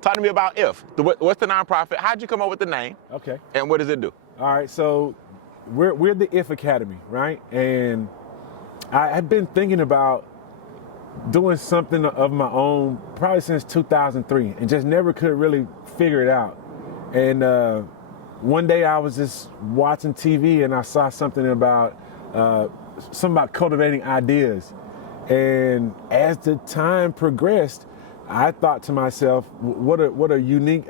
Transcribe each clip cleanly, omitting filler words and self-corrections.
Talk to me about IF. What's the nonprofit? How'd you come up with the name? Okay. And what does it do? All right, so we're the IF Academy, right? And I've been thinking about doing something of my own probably since 2003 and just never could really figure it out. And one day I was just watching TV and I saw something about cultivating ideas. And as the time progressed, I thought to myself, what a unique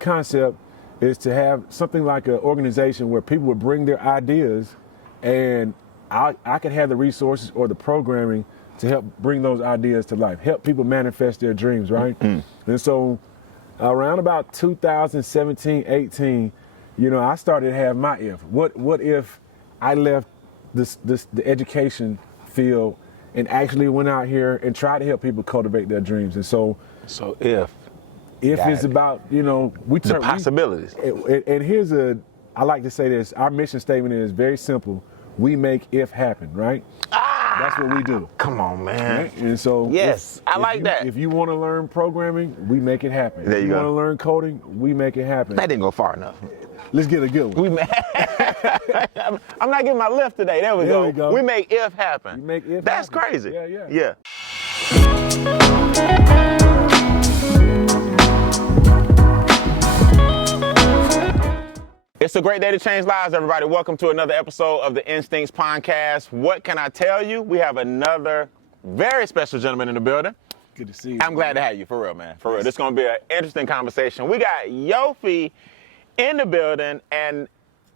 concept is to have something like an organization where people would bring their ideas and I could have the resources or the programming to help bring those ideas to life, help people manifest their dreams, right? Mm-hmm. And so around about 2017, 18, I started to have my if. What if I left the education field and actually went out here and tried to help people cultivate their dreams? And so if is about, the possibilities. And here's I like to say this, our mission statement is very simple. We make if happen, right? That's what we do. Come on, man. Right? And so yes, I like that. If you want to learn programming, we make it happen. There you go. If you want to learn coding, we make it happen. That didn't go far enough. Let's get a good one. I'm not getting my lift today. There we go. We make if happen. You make if That's happen. Crazy. Yeah. It's a great day to change lives, everybody. Welcome to another episode of the Instincts Podcast. What can I tell you? We have another very special gentleman in the building. Good to see you. I'm glad to have you, for real, man. For real. This is going to be an interesting conversation. We got Yoofi in the building, and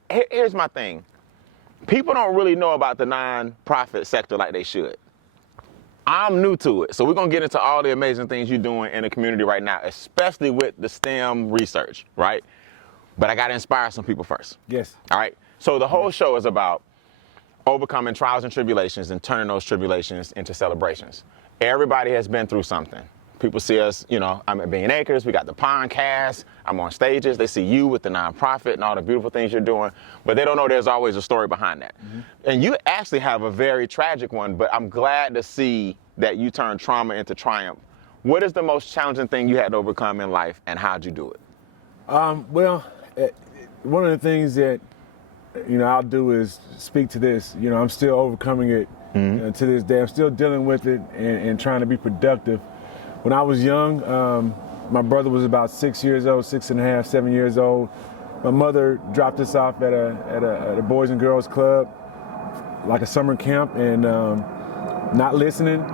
here's my thing. People don't really know about the nonprofit sector like they should. I'm new to it, so we're going to get into all the amazing things you're doing in the community right now, especially with the STEM research, right? But I got to inspire some people first. Yes. All right? So the whole show is about overcoming trials and tribulations and turning those tribulations into celebrations. Everybody has been through something. People see us, I'm at Being Acres, we got the podcast, I'm on stages, they see you with the nonprofit and all the beautiful things you're doing, but they don't know there's always a story behind that. Mm-hmm. And you actually have a very tragic one, but I'm glad to see that you turned trauma into triumph. What is the most challenging thing you had to overcome in life, and how'd you do it? One of the things that, I'll do is speak to this. I'm still overcoming it to this day. I'm still dealing with it and trying to be productive. When I was young, my brother was about 6 years old, 6.5, 7 years old. My mother dropped us off at a Boys and Girls Club, like a summer camp, and not listening,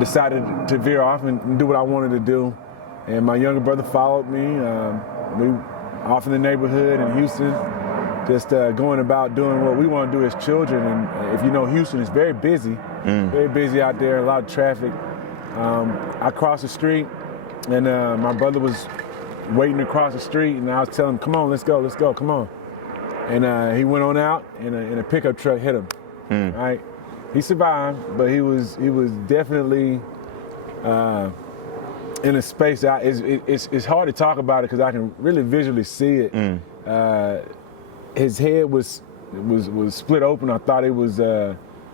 decided to veer off and do what I wanted to do. And my younger brother followed me. We off in the neighborhood in Houston, just going about doing what we want to do as children. And if you know Houston, it's very busy, very busy out there, a lot of traffic. I crossed the street, and my brother was waiting across the street, and I was telling him, come on, let's go, come on. And he went on out, and a pickup truck hit him, right? He survived, but he was definitely in a space that it's hard to talk about it because I can really visually see it. His head was split open. I thought he was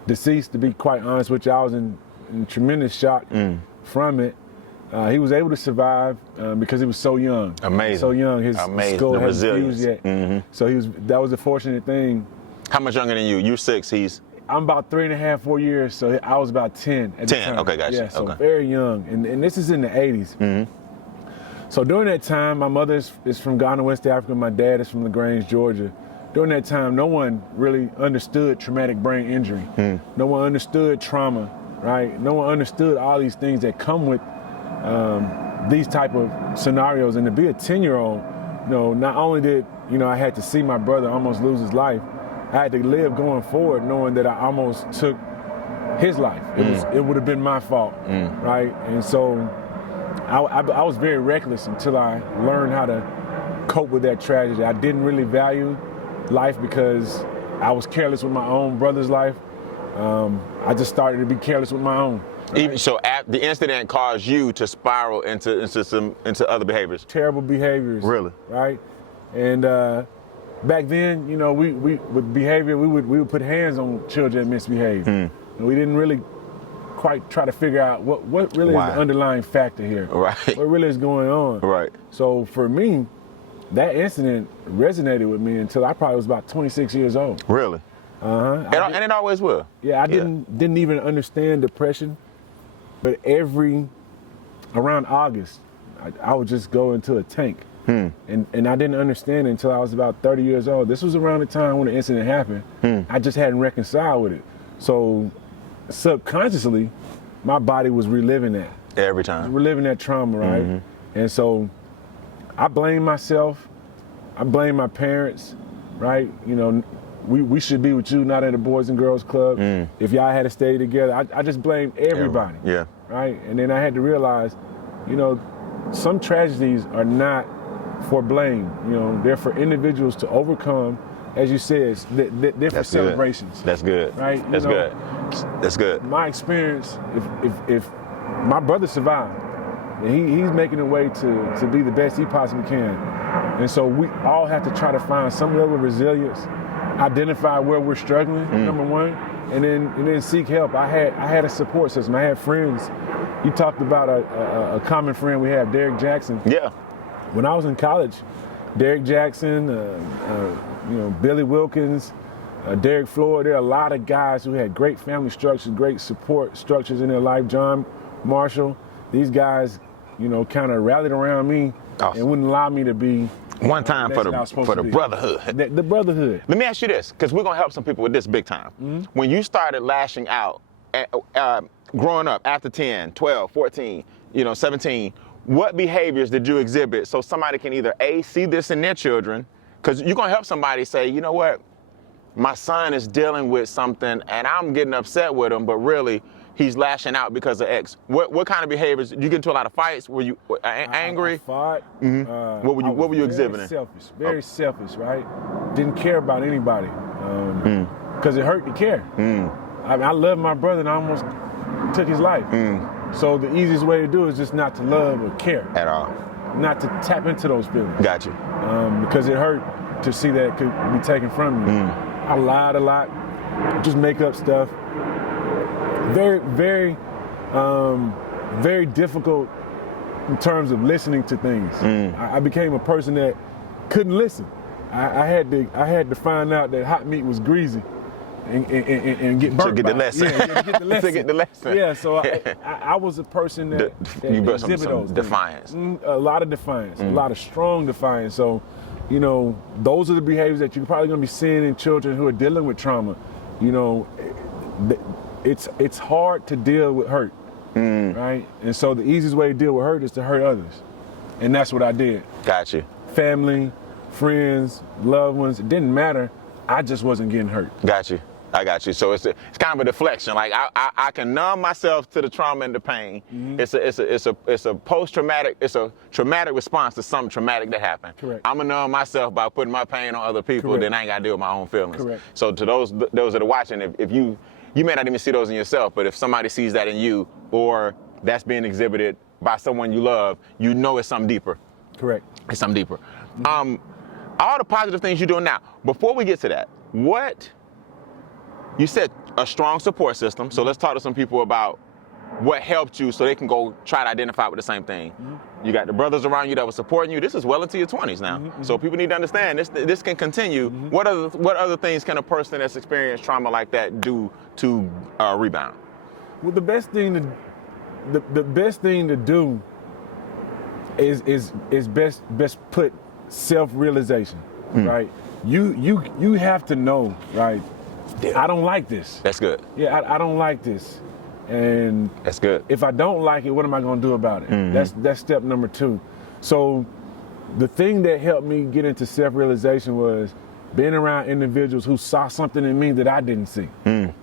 deceased, to be quite honest with you. I was in tremendous shock from it. He was able to survive because he was so young. Amazing. So young. His skull hadn't fused yet. Mm-hmm. So that was a fortunate thing. How much younger than you? You're 6, I'm about 3.5, 4 years, so I was about 10 at the time. Okay, gotcha. Yeah, so okay. Very young, and this is in the 80s. Mm-hmm. So during that time, my mother is from Ghana, West Africa. My dad is from LaGrange, Georgia. During that time, no one really understood traumatic brain injury. No one understood trauma, right? No one understood all these things that come with these type of scenarios. And to be a 10-year-old, not only did, I had to see my brother almost lose his life, I had to live going forward knowing that I almost took his life. It would have been my fault, right? And so I was very reckless until I learned how to cope with that tragedy. I didn't really value life because I was careless with my own brother's life. I just started to be careless with my own. Right? Even so, the incident caused you to spiral into other behaviors. Terrible behaviors. Really? Right? And back then, we with behavior, we would put hands on children that misbehaved. And we didn't really quite try to figure out what really Why? is the underlying factor here. Right. What really is going on. Right. So for me, that incident resonated with me until I probably was about 26 years old. Really? Uh-huh. And it always will. Yeah, I didn't even understand depression, but around August, I would just go into a tank. And I didn't understand it until I was about 30 years old. This was around the time when the incident happened. I just hadn't reconciled with it. So subconsciously, my body was reliving that. Every time. Reliving that trauma, right? And so I blame myself. I blame my parents, right? You know, we should be with you, not at a Boys and Girls Club. If y'all had to stay together, I just blamed everybody. Yeah. Right? And then I had to realize, you know, some tragedies are not for blame. You know, they're for individuals to overcome. As you said, they're for celebrations. That's good. Right? That's good. That's good. My experience, if my brother survived, and he's making a way to be the best he possibly can. And so we all have to try to find some level of resilience, identify where we're struggling, number one, and then seek help. I had a support system. I had friends. You talked about a common friend we have, Derek Jackson. Yeah. When I was in college, Derek Jackson, Billy Wilkins, Derek Floyd, there are a lot of guys who had great family structures, great support structures in their life. John Marshall, these guys, you know, kind of rallied around me and wouldn't allow me to be one time for the brotherhood. The brotherhood. Let me ask you this, because we're going to help some people with this big time. When you started lashing out, growing up after 10, 12, 14, 17, what behaviors did you exhibit so somebody can either A, see this in their children, because you're going to help somebody say, you know what, my son is dealing with something and I'm getting upset with him, but really he's lashing out because of X. What kind of behaviors? Did you get into a lot of fites? Were you angry? I fought. What were you exhibiting? Very selfish, right? Didn't care about anybody because it hurt to care. I love my brother and I almost took his life. So the easiest way to do it is just not to love or care. At all. Not to tap into those feelings. Got you. Because it hurt to see that it could be taken from you. I lied a lot, just make up stuff. Very, very, very difficult in terms of listening to things. I became a person that couldn't listen. I had to find out that hot meat was greasy and get burnt. To get the lesson. Yeah, to get the lesson. To get the lesson. Yeah, so I was a person that you built exhibited some those defiance. A lot of defiance, a lot of strong defiance. So, you know, those are the behaviors that you're probably going to be seeing in children who are dealing with trauma. You know, it's hard to deal with hurt, right? And so the easiest way to deal with hurt is to hurt others. And that's what I did. Got you. Family, friends, loved ones, it didn't matter. I just wasn't getting hurt. Got you. I got you. So it's kind of a deflection. Like I can numb myself to the trauma and the pain. It's a post-traumatic. It's a traumatic response to something traumatic that happened. Correct. I'm gonna numb myself by putting my pain on other people. Correct. Then I ain't gotta deal with my own feelings. Correct. So to those that are watching, if you may not even see those in yourself, but if somebody sees that in you, or that's being exhibited by someone you love, you know it's something deeper. Correct. It's something deeper. All the positive things you're doing now. Before we get to that, you said a strong support system, so let's talk to some people about what helped you so they can go try to identify with the same thing. You got the brothers around you that were supporting you. This is well into your 20s now. So people need to understand this can continue. What other things can a person that's experienced trauma like that do to rebound? Well, the best thing to do is best put self-realization, right? You have to know, right? I don't like this. That's good. Yeah, I don't like this. And that's good. If I don't like it, what am I going to do about it? That's step number 2. So the thing that helped me get into self-realization was being around individuals who saw something in me that I didn't see,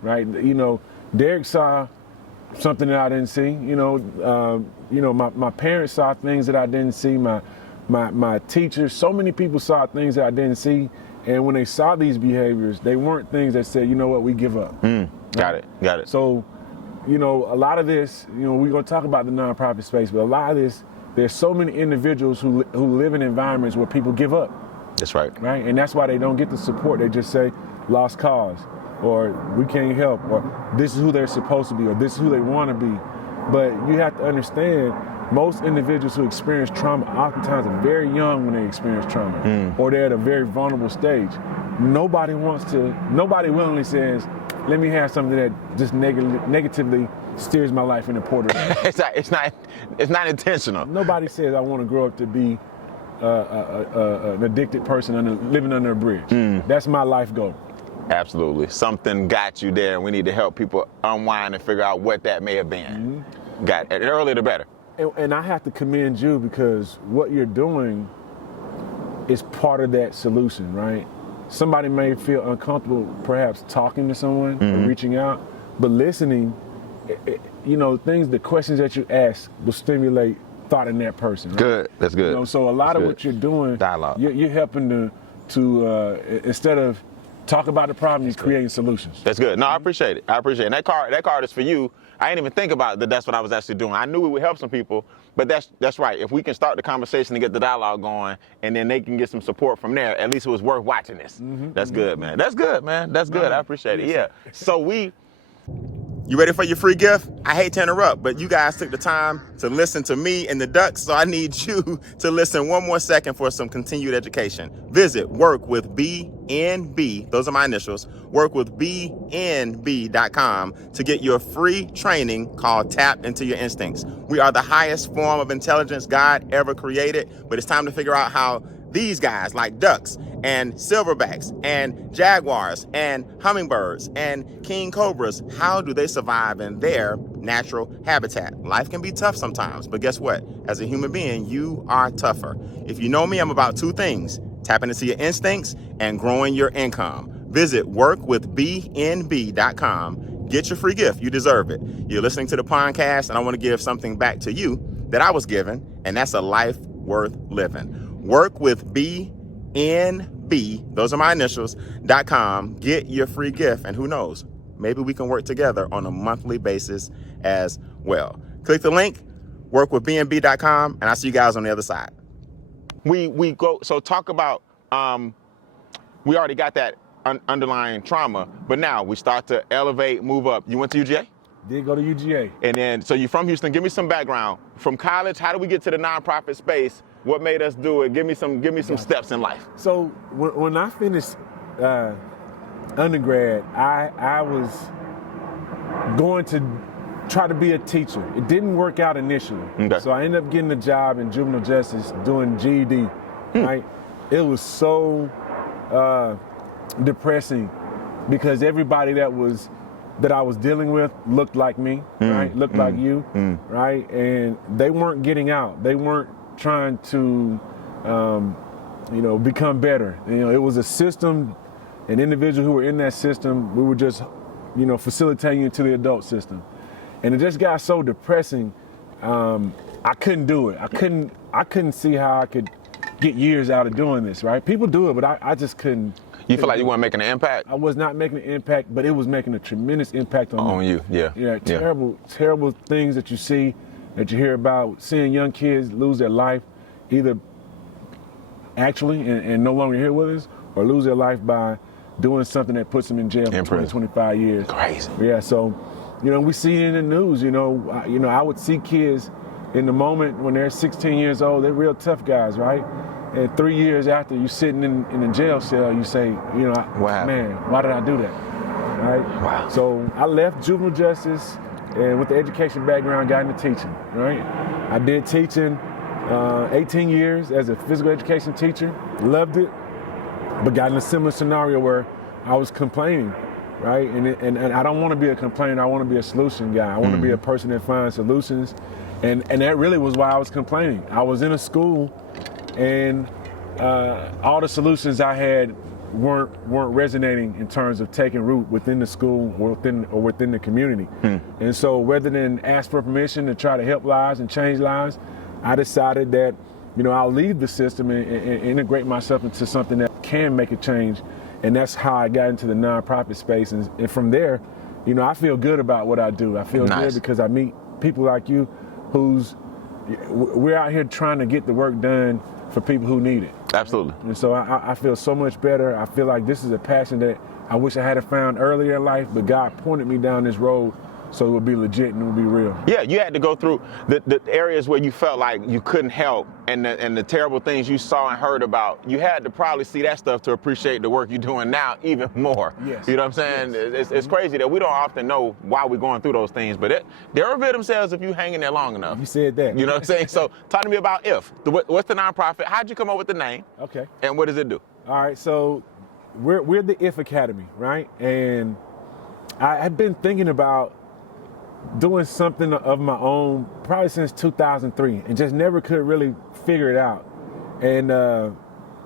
right? You know, Derek saw something that I didn't see. My parents saw things that I didn't see. My teachers, so many people saw things that I didn't see. And when they saw these behaviors, they weren't things that said, you know what, we give up. Got it. So, a lot of this, we're going to talk about the nonprofit space, but a lot of this, there's so many individuals who live in environments where people give up. That's right. Right? And that's why they don't get the support. They just say, lost cause, or we can't help, or this is who they're supposed to be, or this is who they want to be. But you have to understand, most individuals who experience trauma oftentimes are very young when they experience trauma, or they're at a very vulnerable stage. Nobody willingly says, let me have something that just negatively steers my life in a portal. It's not intentional. Nobody says I want to grow up to be an addicted person living under a bridge. That's my life goal. Absolutely. Something got you there, and we need to help people unwind and figure out what that may have been. Got it. The earlier the better. And I have to commend you, because what you're doing is part of that solution, right? Somebody may feel uncomfortable perhaps talking to someone or reaching out, but listening, the questions that you ask will stimulate thought in that person. Right? Good. That's good. So a lot of what you're doing, dialogue. You're helping to instead of talk about the problem, you're creating solutions. That's good. No, I appreciate it. And that card is for you. I didn't even think about that. That's what I was actually doing. I knew it would help some people, but that's right. If we can start the conversation and get the dialogue going, and then they can get some support from there, at least it was worth watching this. That's good, man. That's good, man. That's good. I appreciate it. Yeah. So you ready for your free gift? I hate to interrupt, but you guys took the time to listen to me and the ducks, so I need you to listen one more second for some continued education. Visit workwithbnb, those are my initials, workwithbnb.com to get your free training called Tap Into Your Instincts. We are the highest form of intelligence God ever created, but it's time to figure out how these guys like ducks and silverbacks and jaguars and hummingbirds and king cobras, how do they survive in their natural habitat? Life can be tough sometimes, but guess what? As a human being, you are tougher. If you know me, I'm about two things: tapping into your instincts and growing your income. Visit workwithbnb.com. Get your free gift. You deserve it. You're listening to the podcast, and I want to give something back to you that I was given, and that's a life worth living. Workwithbnb, those are my initials, .com. Get your free gift, and who knows, maybe we can work together on a monthly basis as well. Click the link, workwithbnb.com, and I'll see you guys on the other side. We go, so talk about, we already got that underlying trauma, but now we start to elevate, move up. You went to UGA? Did go to UGA. And then, so you're from Houston. Give me some background. From college, how did we get to the nonprofit space? What made us do it? Give me some steps in life. So when I finished undergrad, I was going to try to be a teacher. It didn't work out initially. Okay. So I ended up getting a job in juvenile justice doing GED, right? It was so depressing, because everybody that I was dealing with looked like me, right? Looked like you, right? And they weren't getting out. They weren't trying to, become better. It was a system, an individual who were in that system. We were just, facilitating you to the adult system, and it just got so depressing. I couldn't do it. I couldn't see how I could get years out of doing this. Right? People do it, but I just couldn't. You feel like you weren't making an impact? I was not making an impact, but it was making a tremendous impact on me. You. Yeah. Yeah. Terrible things that you see, that you hear about, seeing young kids lose their life, either actually and no longer here with us, or lose their life by doing something that puts them in jail for 20, 25 years. Crazy. Yeah, so, we see it in the news, I would see kids in the moment when they're 16 years old, they're real tough guys, right? And 3 years after you sitting in a jail cell, you say, wow. Man, why did I do that? Right? Wow. So I left juvenile justice, and with the education background, got into teaching, right? I did teaching 18 years as a physical education teacher, loved it, but got in a similar scenario where I was complaining, right? And I don't want to be a complainer, I want to be a solution guy. I want to be a person that finds solutions, and that really was why I was complaining. I was in a school, and all the solutions I had weren't resonating in terms of taking root within the school or within the community. And so rather than ask for permission to try to help lives and change lives, I decided that I'll leave the system and integrate myself into something that can make a change. And that's how I got into the nonprofit space. And from there, I feel good about what I do. I feel good because I meet people like you we're out here trying to get the work done for people who need it. Absolutely. And so I feel so much better. I feel like this is a passion that I wish I had it found earlier in life, but God pointed me down this road so it would be legit and it would be real. Yeah, you had to go through the areas where you felt like you couldn't help, and the terrible things you saw and heard about. You had to probably see that stuff to appreciate the work you're doing now even more. Yes. You know what I'm saying? Yes. It's crazy that we don't often know why we're going through those things, but they'll reveal themselves if you hang in there long enough. You said that. You know what I'm saying? So talk to me about IF. What's the nonprofit? How'd you come up with the name? Okay. And what does it do? All right, so we're the IF Academy, right? And I've been thinking about doing something of my own probably since 2003 and just never could really figure it out. And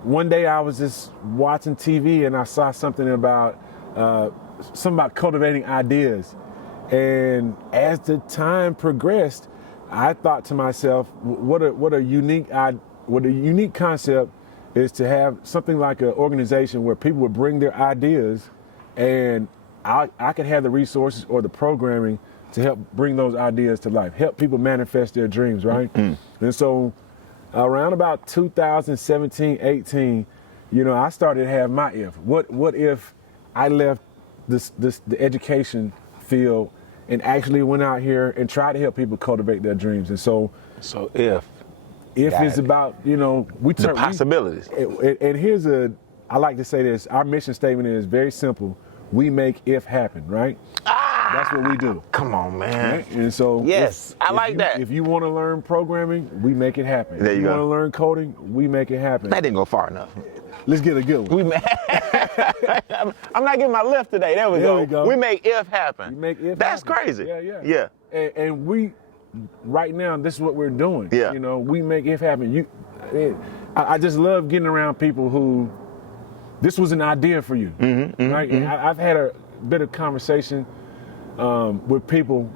one day I was just watching TV and I saw something about cultivating ideas. And as the time progressed, I thought to myself, what a unique concept is to have something like an organization where people would bring their ideas and I could have the resources or the programming to help bring those ideas to life, help people manifest their dreams, right? Mm-hmm. And so around about 2017, 18, I started to have my if. What if I left the education field and actually went out here and tried to help people cultivate their dreams? And so if it's about, the possibilities. And I like to say this, our mission statement is very simple. We make if happen, right? That's what we do. Come on, man. Right? And so yes, I like that. If you want to learn programming, we make it happen. There you go. Want to learn coding, we make it happen. That didn't go far enough. Let's get a good one. I'm not getting my lift today. There we go. We make if happen. We make if That's happen. crazy. Yeah. And we, right now, this is what we're doing. Yeah. We make if happen. I just love getting around people who, this was an idea for you, right? And I've had a bit of conversation with people,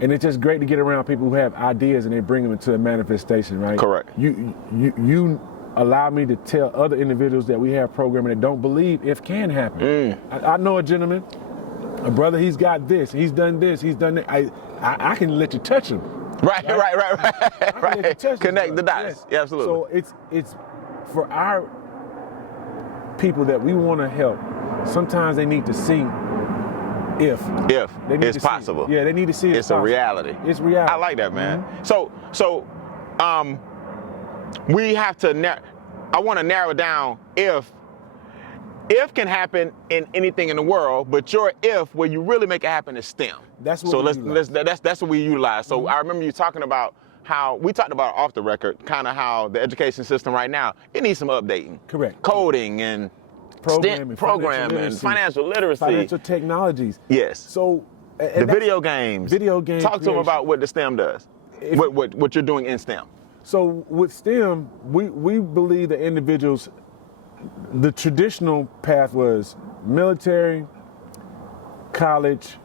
and it's just great to get around people who have ideas and they bring them into a manifestation, right? Correct. You allow me to tell other individuals that we have programming that don't believe if can happen. I know a gentleman, a brother, he's got this, he's done this, he's done that. I can let you touch him. Right. Connect the dots. Yes. Yeah, absolutely. So it's for our people that we want to help. Sometimes they need to see if it's possible. Yeah, they need to see it's a reality. It's reality. I like that, man. So we have to I want to narrow down if can happen in anything in the world, but your if where you really make it happen is STEM. That's what that's what we utilize. So I remember you talking about how we talked about off the record, kind of how the education system right now, it needs some updating. Correct. Coding and programming, financial literacy, financial technologies. Yes. So the video games. Talk to them about what the STEM does. What you're doing in STEM. So with STEM, we believe that individuals, the traditional path was military, college,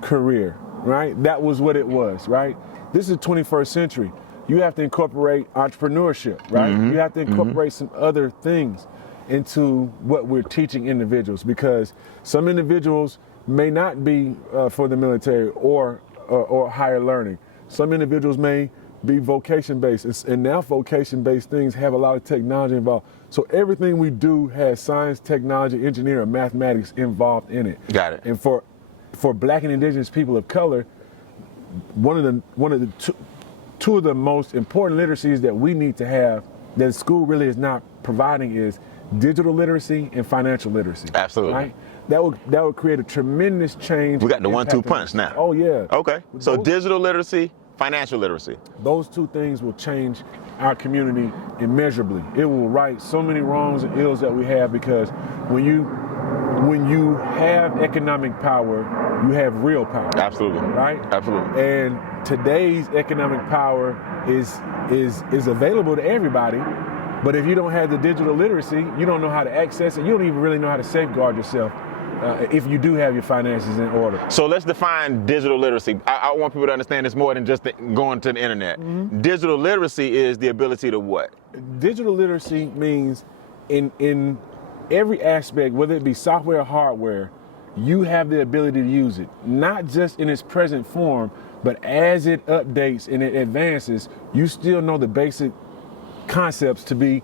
career, right? That was what it was, right? This is the 21st century. You have to incorporate entrepreneurship, right? You have to incorporate some other things into what we're teaching individuals, because some individuals may not be for the military or higher learning. Some individuals may be vocation-based, and now vocation-based things have a lot of technology involved. So everything we do has science, technology, engineering, or mathematics involved in it. Got it. And for Black and Indigenous people of color, one of the two of the most important literacies that we need to have that school really is not providing is digital literacy and financial literacy. Absolutely. Right? That would create a tremendous change. We got the 1-2 punch now. Oh yeah. Okay. So digital literacy, financial literacy. Those two things will change our community immeasurably. It will right so many wrongs and ills that we have, because when you have economic power, you have real power. Absolutely. Right? Absolutely. And today's economic power is available to everybody, but if you don't have the digital literacy, you don't know how to access it. You don't even really know how to safeguard yourself if you do have your finances in order. So let's define digital literacy. I want people to understand it's more than just going to the internet. Digital literacy is the ability to what? Digital literacy means in every aspect, whether it be software or hardware, you have the ability to use it, not just in its present form, but as it updates and it advances, you still know the basic concepts to be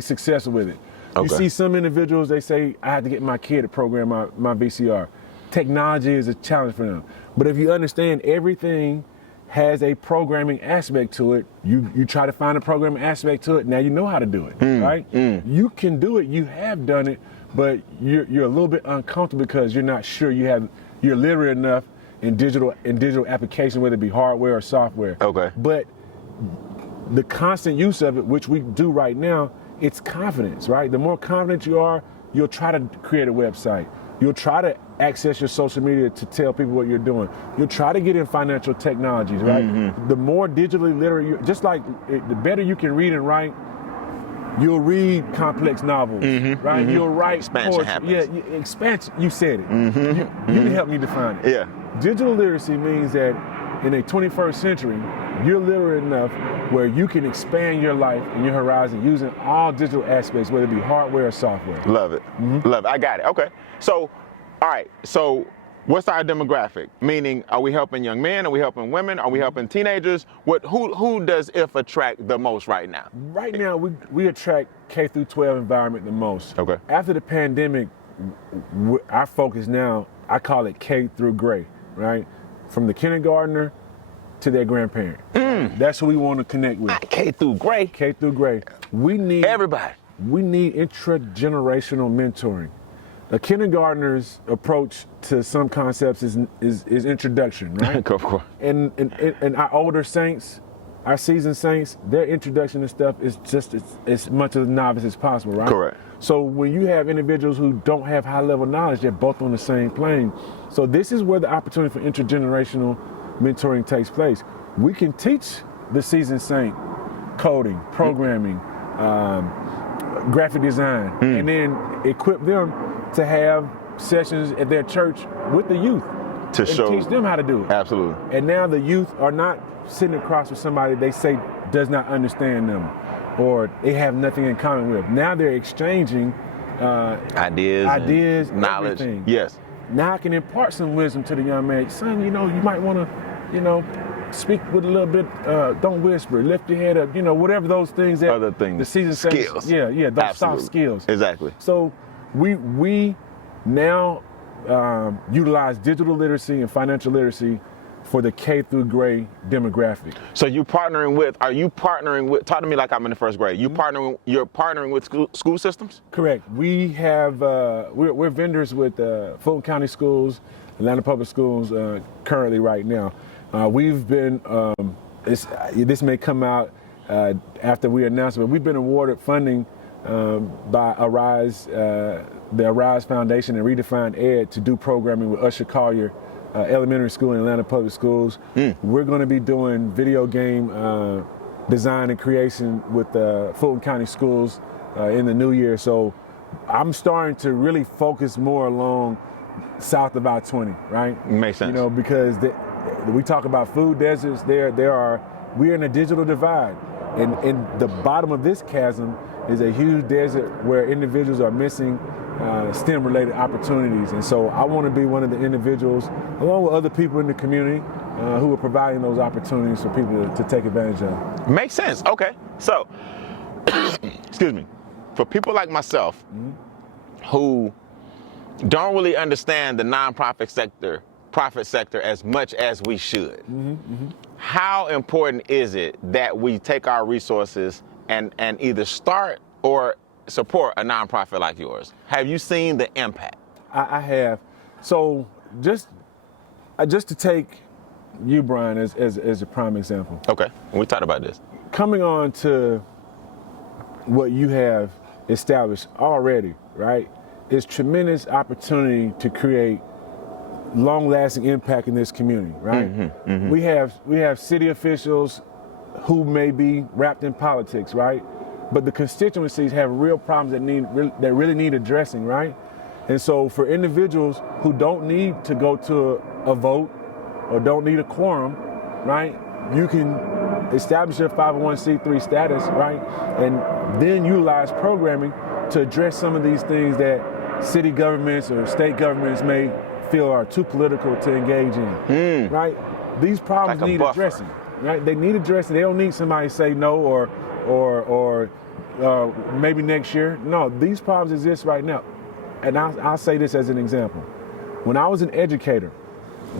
successful with it. You Okay. see some individuals, they say, I had to get my kid to program my VCR. Technology is a challenge for them. But if you understand everything has a programming aspect to it, you try to find a programming aspect to it, now you know how to do it, right? You can do it, you have done it, but you're a little bit uncomfortable because you're not sure you're literate enough in digital application, whether it be hardware or software. Okay. But the constant use of it, which we do right now, it's confidence, right? The more confident you are, you'll try to create a website. You'll try to access your social media to tell people what you're doing. You'll try to get in financial technologies, right? The more digitally literate, just like the better you can read and write, you'll read complex novels, right? You'll write Expansion poetry. happens. Yeah, expansion, you said it. You can help me define it. Yeah. Digital literacy means that in a 21st century, you're literate enough where you can expand your life and your horizon using all digital aspects, whether it be hardware or software. Love it. Love it. I got it. Okay. So, all right. So, what's our demographic? Meaning, are we helping young men? Are we helping women? Are we helping teenagers? Who does IF attract the most right now? Right now, we attract K through 12 environment the most. Okay. After the pandemic, our focus now, I call it K through gray, right? From the kindergartner to their grandparent. That's who we want to connect with. K through gray. K through gray. We need Everybody. We need intragenerational mentoring. A kindergartner's approach to some concepts is introduction, right? Of course. And our older saints, our seasoned saints, their introduction to stuff is just as much of a novice as possible, right? Correct. So when you have individuals who don't have high level knowledge, they're both on the same plane. So this is where the opportunity for intergenerational mentoring takes place. We can teach the seasoned saint coding, programming, graphic design, and then equip them to have sessions at their church with the youth To and show. teach them how to do it. Absolutely. And now the youth are not sitting across with somebody they say does not understand them or they have nothing in common with. Now they're exchanging Ideas, and knowledge. everything. Yes. Now I can impart some wisdom to the young man. Son, you might want to, speak with a little bit, don't whisper, lift your head up, whatever those things that Other things. the season Skills. says. Yeah, those Absolutely. soft skills. Exactly. So we now utilize digital literacy and financial literacy for the K through gray demographic. So are you partnering with, talk to me like I'm in the first grade. You're partnering with school systems? Correct. We have, we're vendors with Fulton County Schools, Atlanta Public Schools currently right now. We've been, this may come out after we announce it, but we've been awarded funding by Arise, the Arise Foundation and Redefine Ed to do programming with Usher Collier Elementary School in Atlanta Public Schools. We're going to be doing video game design and creation with Fulton County Schools in the new year. So I'm starting to really focus more along south of I-20, right? Makes sense. Because we talk about food deserts. We're in a digital divide, and in the bottom of this chasm is a huge desert where individuals are missing STEM-related opportunities. And so I want to be one of the individuals, along with other people in the community, who are providing those opportunities for people to take advantage of. Makes sense. Okay. So, excuse me. For people like myself who don't really understand the nonprofit sector, profit sector as much as we should, how important is it that we take our resources and either start or support a nonprofit like yours? Have you seen the impact? I have. So just to take you, Brian, as a prime example. Okay. We talked about this. Coming on to what you have established already, right? Is tremendous opportunity to create long-lasting impact in this community, right? We have city officials who may be wrapped in politics, right? But the constituencies have real problems that really need addressing, right? And so for individuals who don't need to go to a vote or don't need a quorum, right? You can establish your 501c3 status, right? And then utilize programming to address some of these things that city governments or state governments may feel are too political to engage in, right? These problems Like a need buffer. addressing, right? They need addressing. They don't need somebody to say no or maybe next year. No, these problems exist right now. And I'll say this as an example. When I was an educator,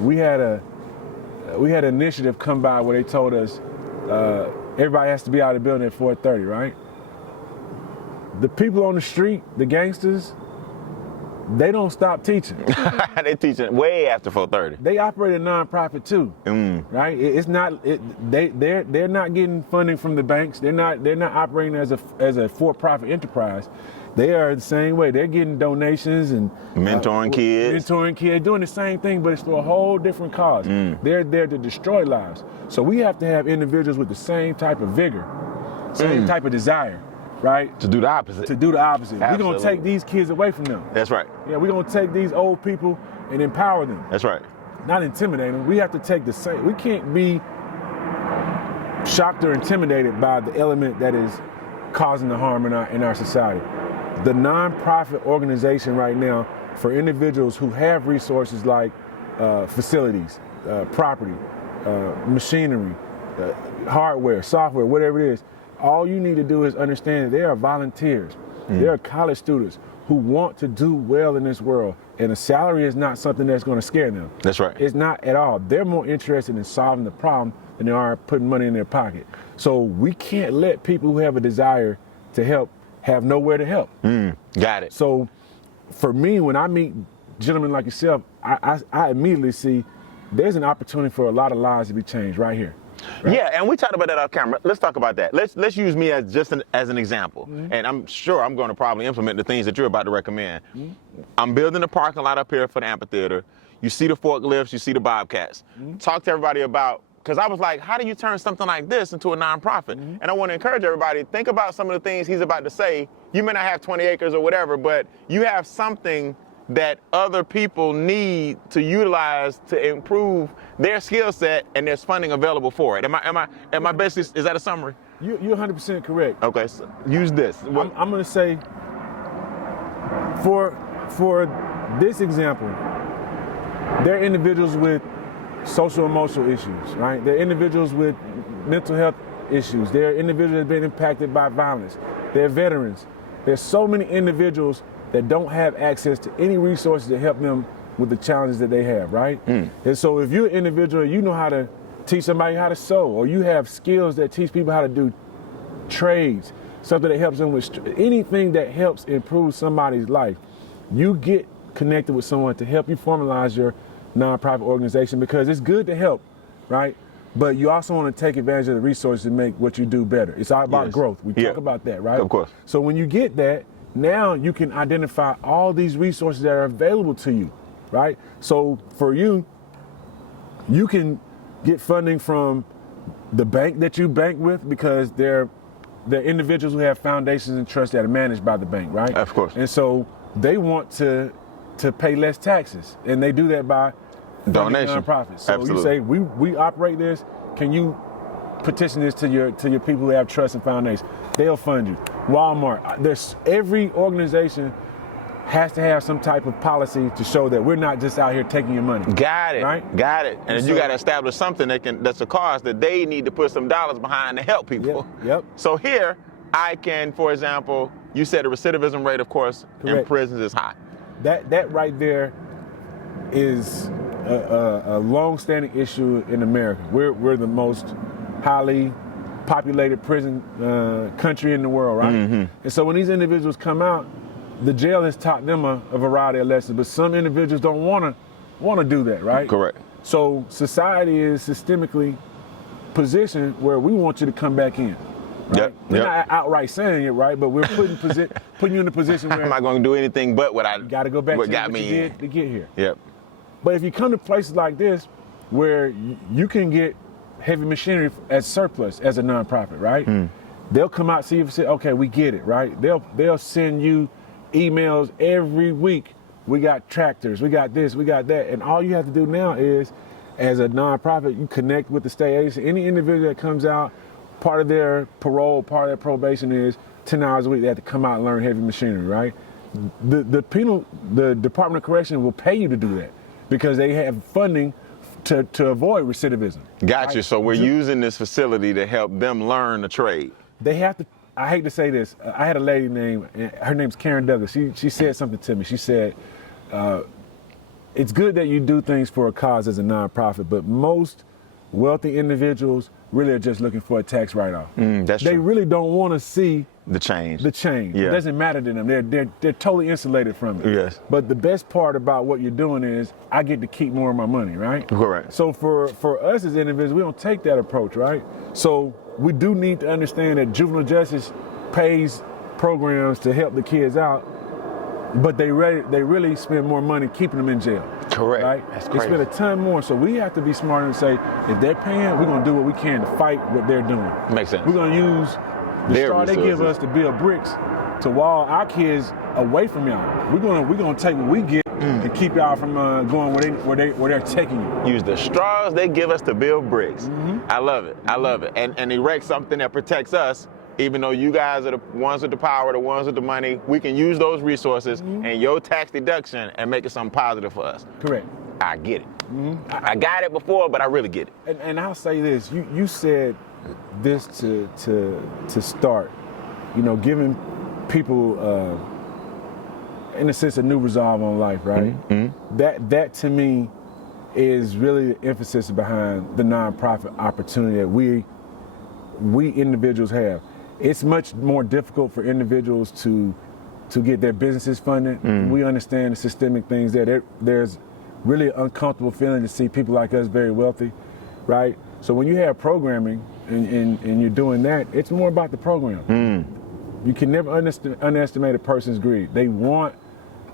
we had an initiative come by where they told us everybody has to be out of the building at 4:30, right? The people on the street, the gangsters, they don't stop teaching. They teaching way after 4:30. They operate a nonprofit too, right? They're not getting funding from the banks. They're not operating as a for-profit enterprise. They are the same way. They're getting donations and mentoring kids, doing the same thing, but it's for a whole different cause. They're there to destroy lives. So we have to have individuals with the same type of vigor, same type of desire, right? To do the opposite. We're gonna take these kids away from them. That's right. Yeah, we're gonna take these old people and empower them. That's right. Not intimidate them. We have to take the same. We can't be shocked or intimidated by the element that is causing the harm in our society. The nonprofit organization right now for individuals who have resources like facilities, property, machinery, hardware, software, whatever it is, all you need to do is understand that there are volunteers. There are college students who want to do well in this world, and a salary is not something that's going to scare them. That's right. It's not at all. They're more interested in solving the problem than they are putting money in their pocket. So we can't let people who have a desire to help have nowhere to help. Got it. So for me, when I meet gentlemen like yourself, I immediately see there's an opportunity for a lot of lives to be changed right here. Right? Yeah, and we talked about that off camera. Let's talk about that. Let's use me as just as an example. And I'm sure I'm going to probably implement the things that you're about to recommend. I'm building a parking lot up here for the amphitheater. You see the forklifts, you see the bobcats. Talk to everybody about, because I was like, how do you turn something like this into a nonprofit? And I want to encourage everybody, think about some of the things he's about to say. You may not have 20 acres or whatever, but you have something that other people need to utilize to improve their skill set, and there's funding available for it. Am I basically, is that a summary? You're 100% correct. Okay, so use this. I'm going to say, for this example, there are individuals with social emotional issues, right? There are individuals with mental health issues. There are individuals that have been impacted by violence. There are veterans. There's so many individuals that don't have access to any resources to help them with the challenges that they have, right? And so if you're an individual, you know how to teach somebody how to sew, or you have skills that teach people how to do trades, something that helps them with anything that helps improve somebody's life, you get connected with someone to help you formalize your nonprofit organization, because it's good to help, right? But you also want to take advantage of the resources to make what you do better. It's all about growth. We talk about that, right? Of course. So when you get that, now you can identify all these resources that are available to you, right? So for you, you can get funding from the bank that you bank with, because they're individuals who have foundations and trusts that are managed by the bank, right? Of course. And so they want to pay less taxes, and they do that by donation. Nonprofits. So Absolutely. you say, we operate this. Can you petition this to your people who have trust and foundations? They'll fund you. Walmart. Every organization has to have some type of policy to show that we're not just out here taking your money. Got it. Right? Got it. And you got to establish something that's a cause that they need to put some dollars behind to help people. Yep. So here, I can, for example, you said the recidivism rate, of course, in prisons is high. That right there is a long-standing issue in America. We're the most highly populated prison country in the world, right? And so when these individuals come out, the jail has taught them a variety of lessons, but some individuals don't want to do that, right? Correct. So society is systemically positioned where we want you to come back in. Right? We're not outright saying it, right? But we're putting you in a position where I'm not going to do anything but what I got to go back what to got what me you in. did to get here. Yep. But if you come to places like this, where you can get heavy machinery as surplus as a nonprofit, right? They'll come out, see you and say, okay, we get it, right? They'll send you emails every week. We got tractors, we got this, we got that. And all you have to do now is, as a nonprofit, you connect with the state agency. Any individual that comes out, part of their parole, part of their probation is 10 hours a week. They have to come out and learn heavy machinery, right? The Department of Correction will pay you to do that, because they have funding to avoid recidivism. Got you. So we're using this facility to help them learn the trade. They have to I hate to say this. I had a lady her name's Karen Douglas. She said something to me. She said, it's good that you do things for a cause as a nonprofit, but most wealthy individuals really are just looking for a tax write-off. That's They true. really don't want to see The change. Yeah. It doesn't matter to them. They're totally insulated from it. Yes. But the best part about what you're doing is I get to keep more of my money, right? Correct. So for us as individuals, we don't take that approach, right? So we do need to understand that juvenile justice pays programs to help the kids out, but they really spend more money keeping them in jail. Correct. Right? That's They crazy. spend a ton more. So we have to be smart and say, if they're paying, we're going to do what we can to fight what they're doing. Makes sense. We're going to use the Their straw they give resources. us to build bricks to wall our kids away from y'all. We're gonna take what we get and keep y'all from going where they're taking you. Use the straws they give us to build bricks. Mm-hmm. I love it. I love it. And erect something that protects us, even though you guys are the ones with the power, the ones with the money. We can use those resources and your tax deduction and make it something positive for us. Correct. I get it. I got it before, but I really get it. And I'll say this: you said this to start, giving people, in a sense, a new resolve on life, right? That to me is really the emphasis behind the nonprofit opportunity that we individuals have. It's much more difficult for individuals to get their businesses funded. We understand the systemic things there. There's really uncomfortable feeling to see people like us very wealthy, right? So when you have programming and you're doing that, it's more about the program. You can never underestimate a person's greed. They want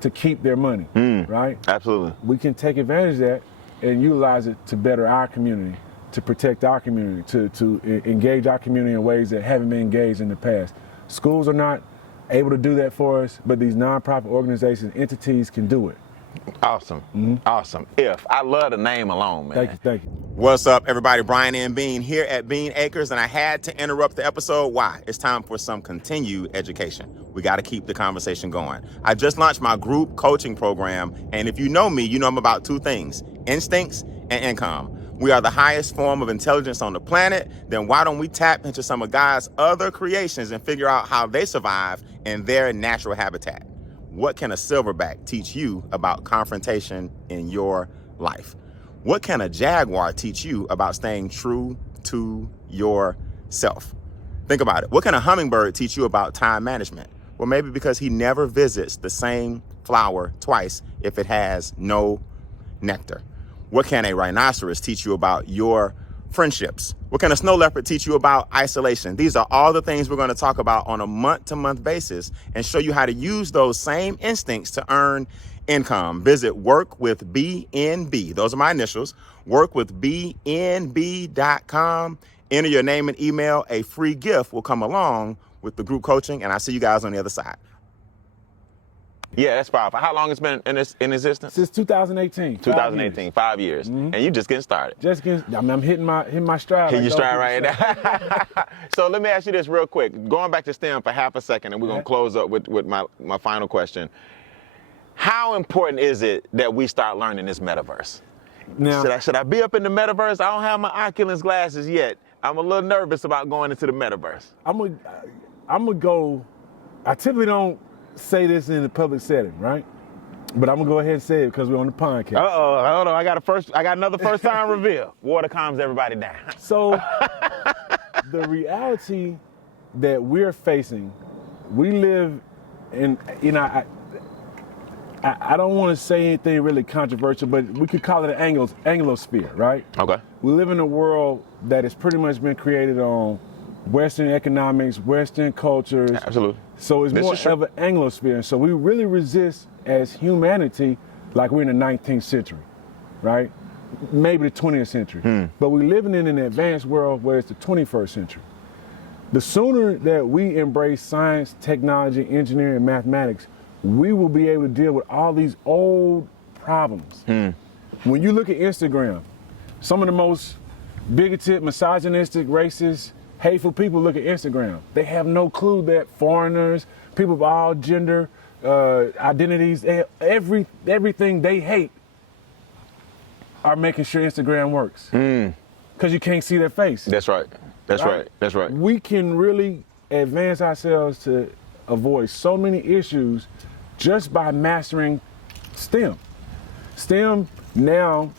to keep their money, right? Absolutely. We can take advantage of that and utilize it to better our community, to protect our community, to engage our community in ways that haven't been engaged in the past. Schools are not able to do that for us, but these nonprofit organizations, entities can do it. Awesome. Awesome. I love the name alone, man. Thank you. What's up, everybody? Brian and Bean here at Bean Acres, and I had to interrupt the episode. Why? It's time for some continued education. We got to keep the conversation going. I just launched my group coaching program, and if you know me, you know I'm about two things: instincts and income. We are the highest form of intelligence on the planet. Then why don't we tap into some of God's other creations and figure out how they survive in their natural habitat? What can a silverback teach you about confrontation in your life? What can a jaguar teach you about staying true to yourself? Think about it. What can a hummingbird teach you about time management? Well, maybe because he never visits the same flower twice if it has no nectar. What can a rhinoceros teach you about your friendships? What can a snow leopard teach you about isolation? These are all the things we're going to talk about on a month-to-month basis and show you how to use those same instincts to earn income. Visit workwithbnb. Those are my initials. Workwithbnb.com. Enter your name and email. A free gift will come along with the group coaching, and I'll see you guys on the other side. Yeah, that's powerful. How long it's been in existence? Since 2018. 2018, 5 years. And you just getting started. I'm hitting my stride. Can you like stride those right people now? So let me ask you this real quick. Going back to STEM for half a second, and we're going to close up with my final question. How important is it that we start learning this metaverse? Now, Should I be up in the metaverse? I don't have my Oculus glasses yet. I'm a little nervous about going into the metaverse. I'm gonna go. I typically don't say this in the public setting, right? But I'm gonna go ahead and say it because we're on the podcast. Hold on. I got another first time reveal. Water calms everybody down. So the reality that we're facing, we live in, I don't want to say anything really controversial, but we could call it an Anglosphere, right? Okay. We live in a world that has pretty much been created on Western economics, Western cultures. Absolutely. So it's more of an Anglosphere. And so we really resist as humanity like we're in the 19th century, right? Maybe the 20th century. But we're living in an advanced world where it's the 21st century. The sooner that we embrace science, technology, engineering, and mathematics, we will be able to deal with all these old problems. When you look at Instagram, some of the most bigoted, misogynistic, racist, hateful people look at Instagram. They have no clue that foreigners, people of all gender, identities, everything they hate are making sure Instagram works. Because you can't see their face. That's right. That's right. We can really advance ourselves to avoid so many issues just by mastering STEM. STEM now,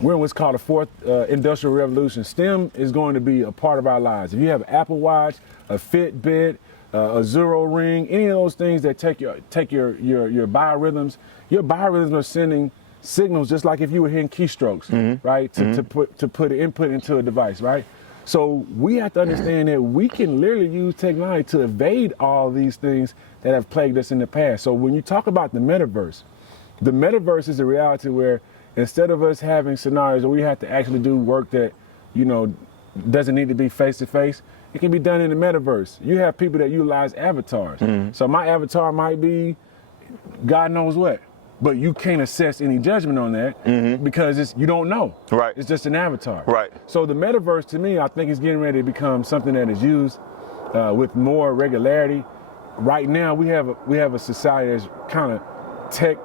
we're in what's called the fourth industrial revolution. STEM is going to be a part of our lives. If you have an Apple Watch, a Fitbit, a Zero Ring, any of those things that take your biorhythms are sending signals just like if you were hitting keystrokes, right? To put an input into a device, right? So we have to understand that we can literally use technology to evade all these things that have plagued us in the past. So when you talk about the metaverse is a reality where instead of us having scenarios where we have to actually do work that, doesn't need to be face-to-face, it can be done in the metaverse. You have people that utilize avatars. So my avatar might be God knows what, but you can't assess any judgment on that because you don't know. Right. It's just an avatar. Right. So the metaverse, to me, I think is getting ready to become something that is used with more regularity. Right now, we have a society that's kind of tech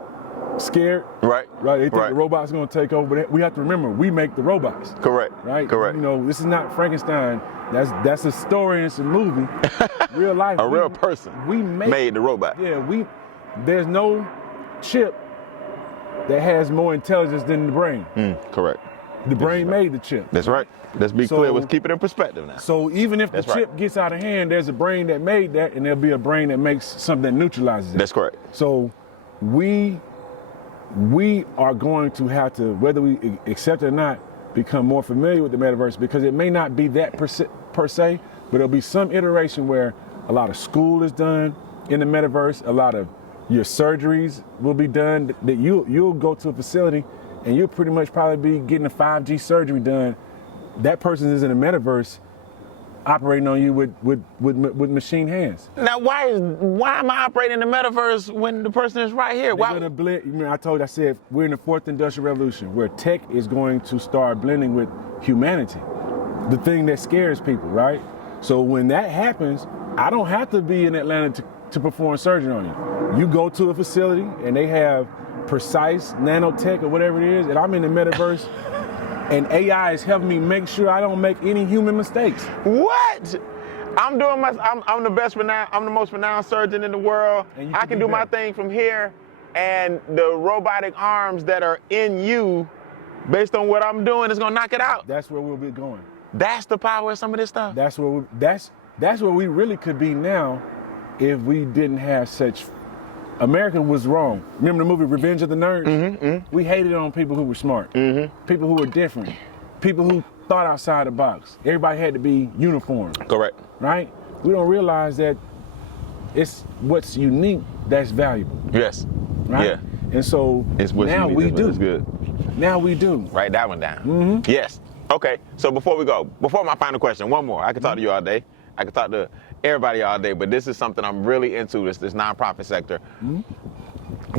scared. Right. Right. They think the robots are going to take over. But we have to remember, we make the robots. Correct. Right. Correct. This is not Frankenstein. That's a story and it's a movie. Real life. A real person. We made the robot. Yeah. There's no chip that has more intelligence than the brain. Correct. The brain made the chip. That's right. Let's be clear. Let's keep it in perspective now. So even if the chip gets out of hand, there's a brain that made that, and there'll be a brain that makes something that neutralizes it. That's correct. So we are going to have to, whether we accept it or not, become more familiar with the metaverse, because it may not be that per se, but it'll be some iteration where a lot of school is done in the metaverse, a lot of your surgeries will be done, that you'll go to a facility and you'll pretty much probably be getting a 5G surgery done. That person is in the metaverse operating on you with machine hands. Now, why am I operating in the metaverse when the person is right here? Why? I said we're in the fourth industrial revolution where tech is going to start blending with humanity. The thing that scares people, right? So when that happens, I don't have to be in Atlanta to perform surgery on you. You go to a facility and they have precise nanotech or whatever it is, and I'm in the metaverse and AI is helping me make sure I don't make any human mistakes. What? I'm the best renowned, I'm the most renowned surgeon in the world. I can do my thing from here, and the robotic arms that are in you, based on what I'm doing, is gonna knock it out. That's where we'll be going. That's the power of some of this stuff. That's where we really could be now if we didn't have such. America was wrong. Remember the movie Revenge of the Nerds? We hated on people who were smart, people who were different, people who thought outside the box. Everybody had to be uniform. Correct. Right? We don't realize that it's what's unique that's valuable. Yes. Right? Yeah. And so now we do. It's good. Now we do. Write that one down. Yes. Okay. So before my final question, one more. I could talk to you all day. I could talk to everybody all day, but this is something I'm really into, this nonprofit sector.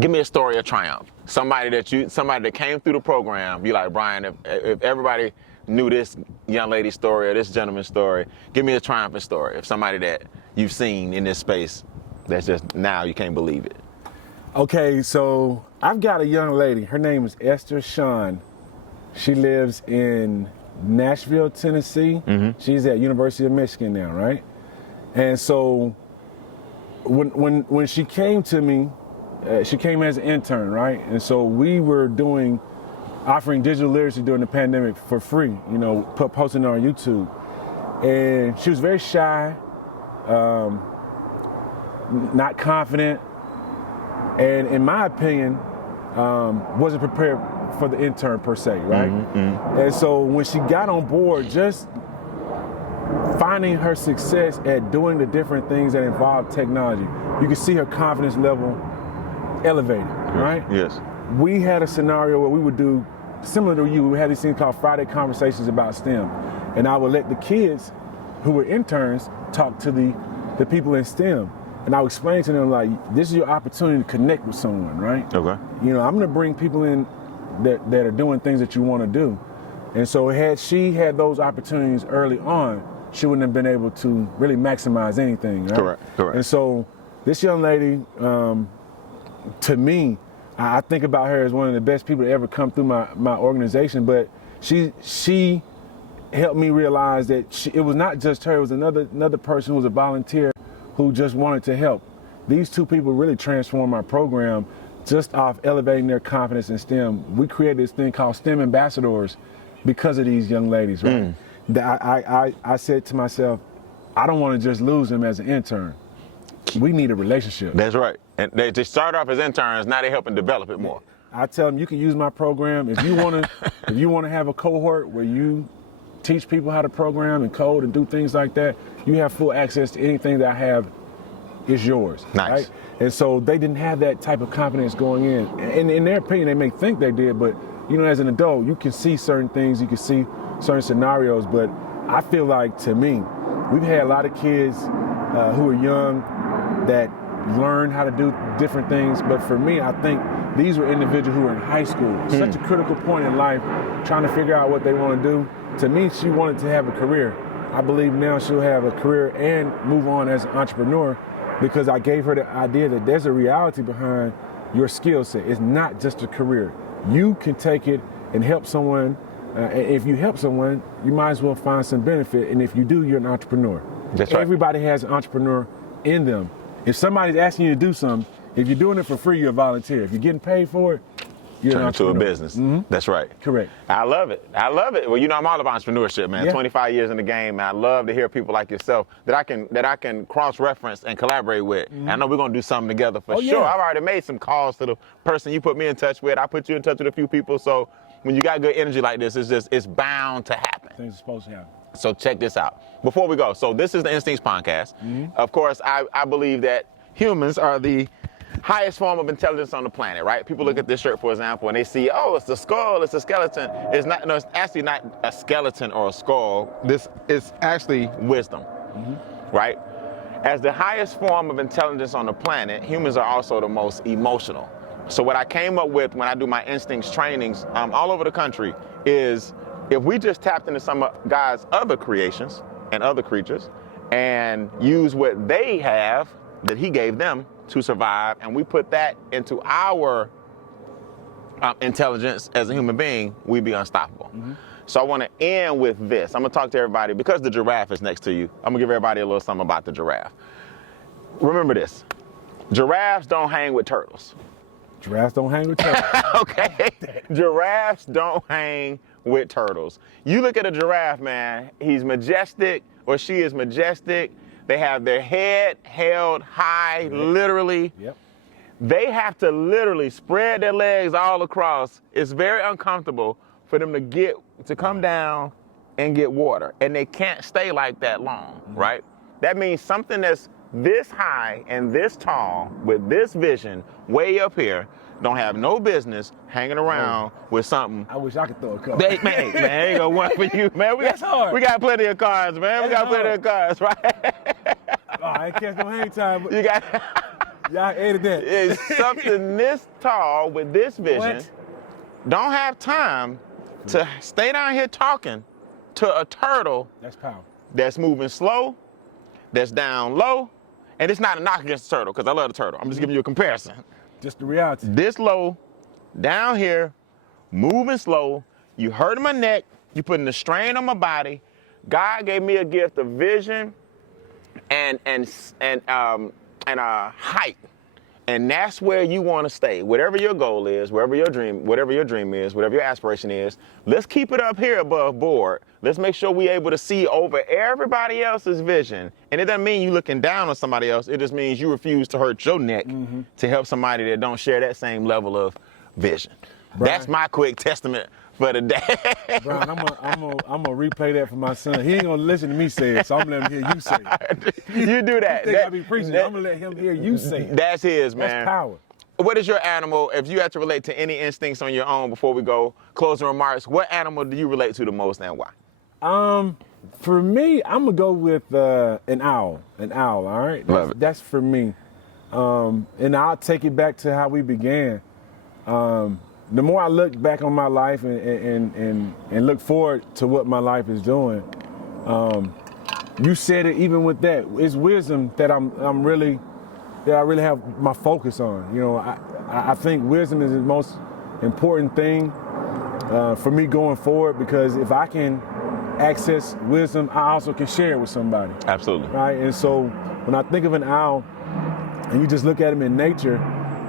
Give me a story of triumph. Somebody that came through the program, you like, Brian, if everybody knew this young lady's story or this gentleman's story, give me a triumphant story of somebody that you've seen in this space that's just now you can't believe it. Okay, so I've got a young lady. Her name is Esther Shawn. She lives in Nashville, Tennessee. She's at University of Michigan now, right? And so when she came to me, she came as an intern, right? And so we were offering digital literacy during the pandemic for free, posting on YouTube. And she was very shy, not confident, and in my opinion, wasn't prepared for the intern per se, right? And so when she got on board, just finding her success at doing the different things that involve technology, you can see her confidence level elevated, right? Yes. We had a scenario where we would do, similar to you, we had these things called Friday Conversations about STEM. And I would let the kids who were interns talk to the people in STEM. And I would explain to them, like, this is your opportunity to connect with someone, right? Okay. I'm gonna bring people in that are doing things that you wanna do. And so had she had those opportunities early on, she wouldn't have been able to really maximize anything, right? Correct. And so this young lady, to me, I think about her as one of the best people to ever come through my organization, but she helped me realize that it was not just her, it was another person who was a volunteer who just wanted to help. These two people really transformed my program just off elevating their confidence in STEM. We created this thing called STEM ambassadors because of these young ladies, right? I said to myself, I don't want to just lose them as an intern. We need a relationship. That's right. And they start off as interns, now they're helping develop it more. I tell them, you can use my program if you want to. If you want to have a cohort where you teach people how to program and code and do things like that, you have full access to anything that I have is yours. Nice. Right? And so they didn't have that type of confidence going in. And in their opinion, they may think they did, but you know, as an adult, you can see certain things, you can see certain scenarios. But I feel like, to me, we've had a lot of kids who are young that learn how to do different things. But for me, I think these were individuals who were in high school, such a critical point in life, trying to figure out what they want to do. To me, she wanted to have a career. I believe now she'll have a career and move on as an entrepreneur, because I gave her the idea that there's a reality behind your skill set. It's not just a career. You can take it and help someone. If you help someone, you might as well find some benefit. And if you do, you're an entrepreneur. That's right. Everybody has an entrepreneur in them. If somebody's asking you to do something, if you're doing it for free, you're a volunteer. If you're getting paid for it, you're turn an it to a entrepreneur. business. That's right. Correct. I love it. I love it. Well, you know, I'm all about entrepreneurship, man. Yeah. 25 years in the game, man. I love to hear people like yourself that I can cross-reference and collaborate with. And I know we're gonna do something together for sure. Yeah. I've already made some calls to the person you put me in touch with. I put you in touch with a few people. So when you got good energy like this, it's bound to happen. Things are supposed to happen. So check this out. Before we go, so this is the Instincts podcast. Of course, I believe that humans are the highest form of intelligence on the planet, right? People look at this shirt, for example, and they see, oh, it's a skull, it's a skeleton. It's not. No, it's actually not a skeleton or a skull. This is actually wisdom, right? As the highest form of intelligence on the planet, humans are also the most emotional. So what I came up with when I do my instincts trainings all over the country is, if we just tapped into some of God's other creations and other creatures and use what they have that he gave them to survive, and we put that into our intelligence as a human being, we'd be unstoppable. So I want to end with this. I'm going to talk to everybody, because the giraffe is next to you. I'm going to give everybody a little something about the giraffe. Remember this. Giraffes don't hang with turtles. Giraffes don't hang with turtles. Okay? Giraffes don't hang with turtles. You look at a giraffe, man, he's majestic, or she is majestic. They have their head held high, literally. Yep. They have to literally spread their legs all across. It's very uncomfortable for them to come down and get water. And they can't stay like that long, right? That means something that's this high and this tall with this vision way up here don't have no business hanging around with something. I wish I could throw a car. Man, ain't gonna work for you, man. We got plenty of cars, man. We got plenty of cars, right? Oh, I ain't catch no hang time, but You got y'all edited that. it's something this tall with this vision. What? Don't have time to stay down here talking to a turtle That's power. that's moving slow, that's down low, and it's not a knock against the turtle, because I love the turtle. I'm just giving you a comparison. Just the reality. This low, down here, moving slow. You hurting my neck. You putting the strain on my body. God gave me a gift of vision and height, and that's where you want to stay. Whatever your goal is, whatever your dream is, whatever your aspiration is, let's keep it up here above board. Let's make sure we're able to see over everybody else's vision. And it doesn't mean you looking down on somebody else. It just means you refuse to hurt your neck to help somebody that don't share that same level of vision. Brian. That's my quick testament for the day. Brian, I'm gonna replay that for my son. He ain't gonna listen to me say it, so I'm gonna let him hear you say it. You do that. I be preaching. I'm gonna let him hear you say it. That's his, man. That's power. What is your animal, if you had to relate to any instincts on your own before we go, closing remarks, what animal do you relate to the most and why? For me, I'm gonna go with an owl. An owl, all right? Love it. That's for me. And I'll take it back to how we began. The more I look back on my life and look forward to what my life is doing, you said it. Even with that, it's wisdom that I really have my focus on. You know, I think wisdom is the most important thing for me going forward, because if I can access wisdom, I also can share it with somebody. Absolutely. Right? And so when I think of an owl and you just look at them in nature,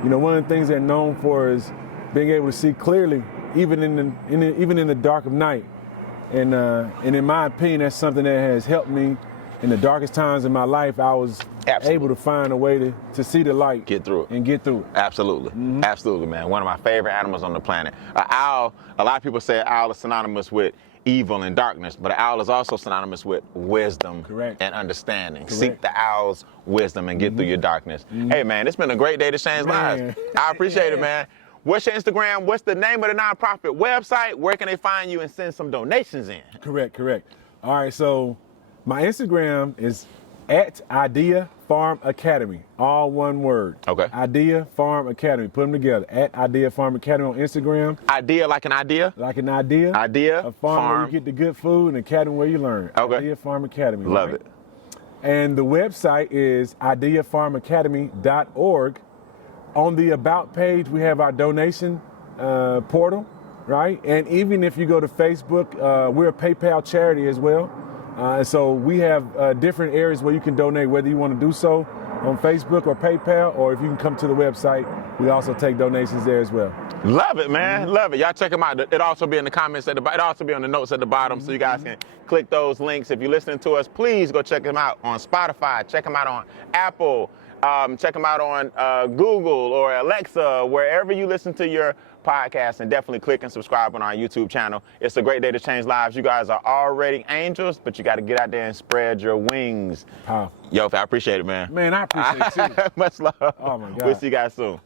you know, one of the things they're known for is being able to see clearly, even in the dark of night. And in my opinion, that's something that has helped me in the darkest times in my life. I was able to find a way to see the light. Get through it. And get through it. Absolutely. Mm-hmm. Absolutely, man. One of my favorite animals on the planet. An owl, a lot of people say an owl is synonymous with evil and darkness, but an owl is also synonymous with wisdom and understanding. Correct. Seek the owl's wisdom and get through your darkness. Hey, man, it's been a great day to change lives. I appreciate it, man. What's your Instagram? What's the name of the nonprofit website? Where can they find you and send some donations in? Correct. All right, so my Instagram is @Idea Farm Academy, all one word. Okay. Idea Farm Academy. Put them together. @Idea Farm Academy on Instagram. Idea like an idea? Like an idea. Idea. A farm where you get the good food and academy where you learn. Okay. Idea Farm Academy. Love right? it. And the website is ideafarmacademy.org. On the About page, we have our donation portal, right? And even if you go to Facebook, we're a PayPal charity as well. And so we have different areas where you can donate, whether you want to do so on Facebook or PayPal, or if you can come to the website, we also take donations there as well. Love it, man. Love it. Y'all check them out. It'll also be in the comments at the bottom. It'll also be on the notes at the bottom, so you guys can click those links. If you're listening to us, please go check them out on Spotify. Check them out on Apple. Check them out on Google or Alexa, wherever you listen to your podcast, and definitely click and subscribe on our YouTube channel. It's a great day to change lives. You guys are already angels, but you got to get out there and spread your wings. Powerful. Yo, I appreciate it, man. Man, I appreciate it too. Much love. Oh my God. We'll see you guys soon.